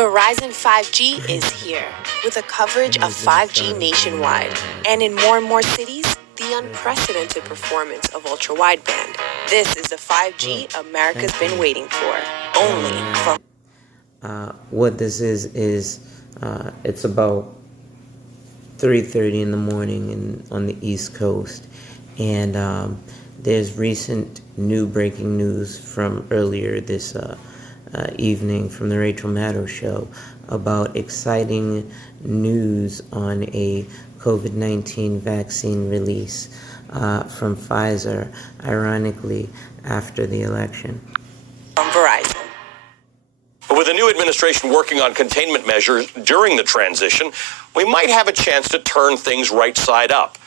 Verizon 5G is here with a coverage of 5G nationwide and in more and more cities, the unprecedented performance of ultra-wideband. This is the 5G America's been waiting for, only from... What this is it's about 3:30 in the morning on the East Coast, and there's recent new breaking news from earlier this evening from the Rachel Maddow show about exciting news on a COVID-19 vaccine release from Pfizer, ironically, after the election. From Verizon. With a new administration working on containment measures during the transition, we might have a chance to turn things right side up.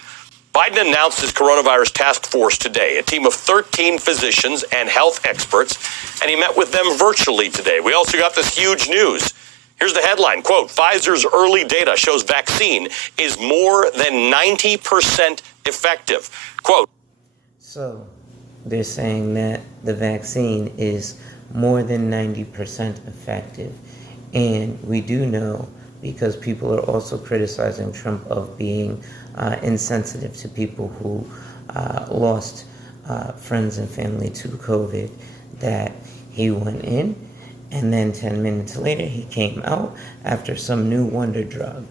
Biden announced his coronavirus task force today, a team of 13 physicians and health experts, and he met with them virtually today. We also got this huge news. Here's the headline, quote, Pfizer's early data shows vaccine is more than 90% effective, quote. So they're saying that the vaccine is more than 90% effective. And we do know, because people are also criticizing Trump of being insensitive to people who lost friends and family to COVID, that he went in and then 10 minutes later he came out after some new wonder drug.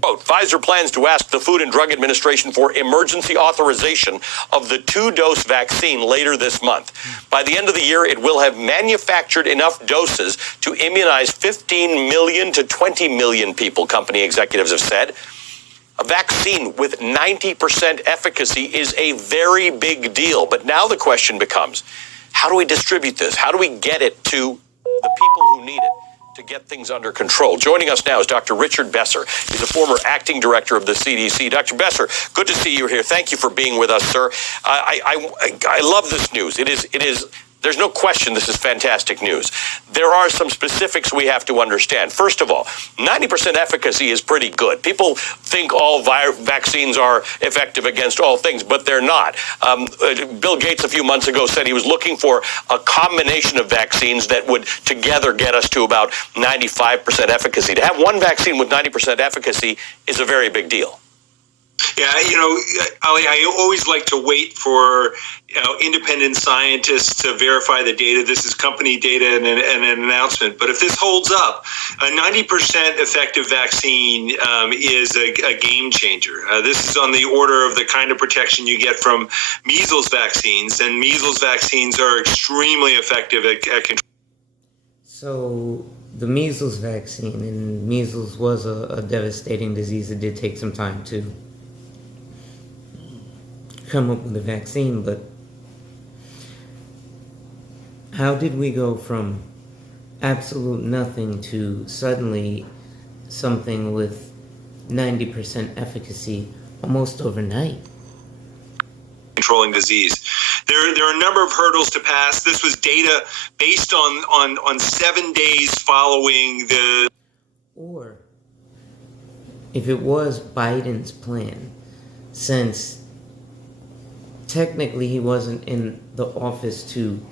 Quote, Pfizer plans to ask the Food and Drug Administration for emergency authorization of the 2-dose vaccine later this month. By the end of the year, it will have manufactured enough doses to immunize 15 million to 20 million people, company executives have said. A vaccine with 90% efficacy is a very big deal. But now the question becomes, how do we distribute this? How do we get it to the people who need it to get things under control? Joining us now is Dr. Richard Besser. He's a former acting director of the CDC. Dr. Besser, good to see you here. Thank you for being with us, sir. I love this news. It is. There's no question this is fantastic news. There are some specifics we have to understand. First of all, 90% efficacy is pretty good. People think all vaccines are effective against all things, but they're not. Bill Gates a few months ago said he was looking for a combination of vaccines that would together get us to about 95% efficacy. To have one vaccine with 90% efficacy is a very big deal. Yeah, Ali, I always like to wait for independent scientists to verify the data. This is company data and an announcement. But if this holds up, a 90% effective vaccine is a game changer. This is on the order of the kind of protection you get from measles vaccines, and measles vaccines are extremely effective at control. So the measles vaccine, and measles was a devastating disease. It did take some time to come up with a vaccine, but how did we go from absolute nothing to suddenly something with 90% efficacy almost overnight? Controlling disease. There are a number of hurdles to pass. This was data based on 7 days following the... Or if it was Biden's plan, since technically he wasn't in the office to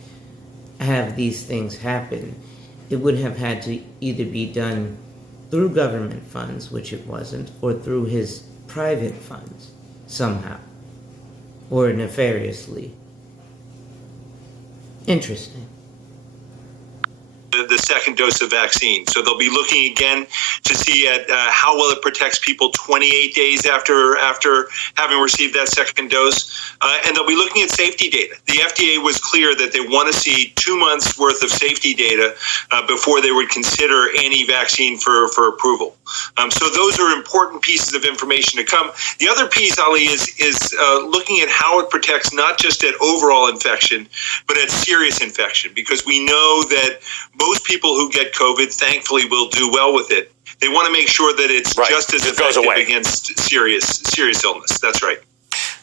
have these things happen, it would have had to either be done through government funds, which it wasn't, or through his private funds somehow, or nefariously. Interesting. The second dose of vaccine. So they'll be looking again to see at how well it protects people 28 days after having received that second dose. And they'll be looking at safety data. The FDA was clear that they want to see 2 months worth of safety data before they would consider any vaccine for approval. So those are important pieces of information to come. The other piece, Ali, is looking at how it protects not just at overall infection, but at serious infection, because we know that most people who get COVID, thankfully, will do well with it. They want to make sure that it's just as effective against serious illness. That's right.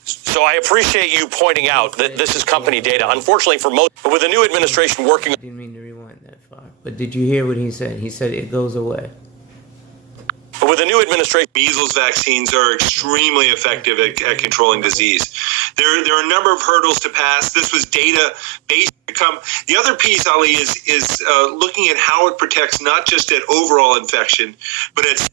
So I appreciate you pointing out that this is company data. Unfortunately for most, but with the new administration working... I didn't mean to rewind that far, but did you hear what he said? He said it goes away. With the new administration, measles vaccines are extremely effective at controlling disease. There are a number of hurdles to pass. This was data-based. The other piece, Ali, is looking at how it protects not just at overall infection, but at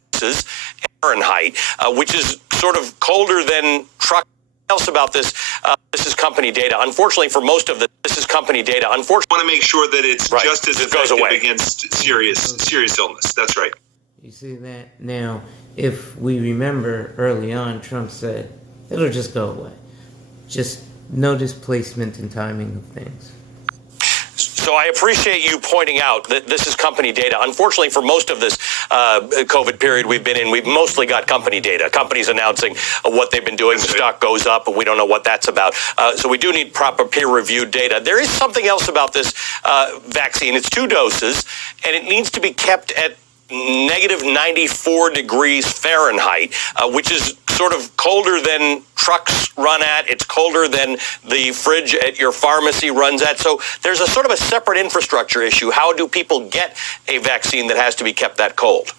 Fahrenheit, which is sort of colder than truck. Else about this? This is company data. Unfortunately, for most of this is company data. Unfortunately, want to make sure that it's just as effective against serious illness. That's right. You see that? Now, if we remember early on, Trump said, it'll just go away. Just no displacement in timing of things. So I appreciate you pointing out that this is company data. Unfortunately, for most of this COVID period we've been in, we've mostly got company data. Companies announcing what they've been doing. The stock goes up, but we don't know what that's about. So we do need proper peer-reviewed data. There is something else about this vaccine. It's 2 doses, and it needs to be kept at negative 94 degrees Fahrenheit, which is sort of colder than trucks run at. It's colder than the fridge at your pharmacy runs at. So there's a sort of a separate infrastructure issue. How do people get a vaccine that has to be kept that cold?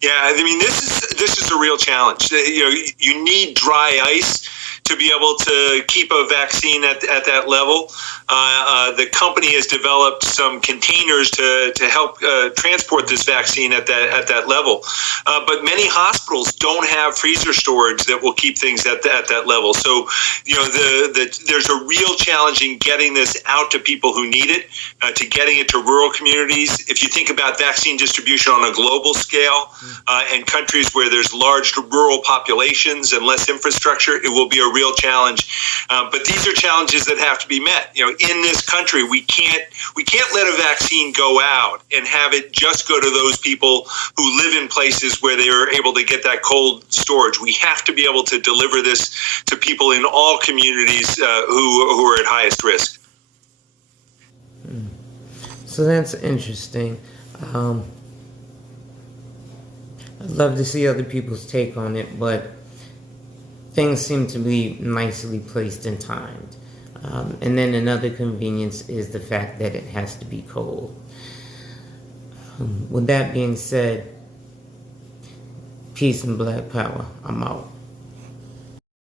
Yeah, I mean, this is a real challenge. You need dry ice to be able to keep a vaccine at that level. The company has developed some containers to help transport this vaccine at that level. But many hospitals don't have freezer storage that will keep things at that level. So, there's a real challenge in getting this out to people who need it, to getting it to rural communities. If you think about vaccine distribution on a global scale, and countries where there's large rural populations and less infrastructure, it will be a real challenge. But these are challenges that have to be met. In this country, we can't let a vaccine go out and have it just go to those people who live in places where they are able to get that cold storage. We have to be able to deliver this to people in all communities who are at highest risk. So that's interesting. I'd love to see other people's take on it, but things seem to be nicely placed and timed. And then another convenience is the fact that it has to be cold. With that being said, peace and black power. I'm out.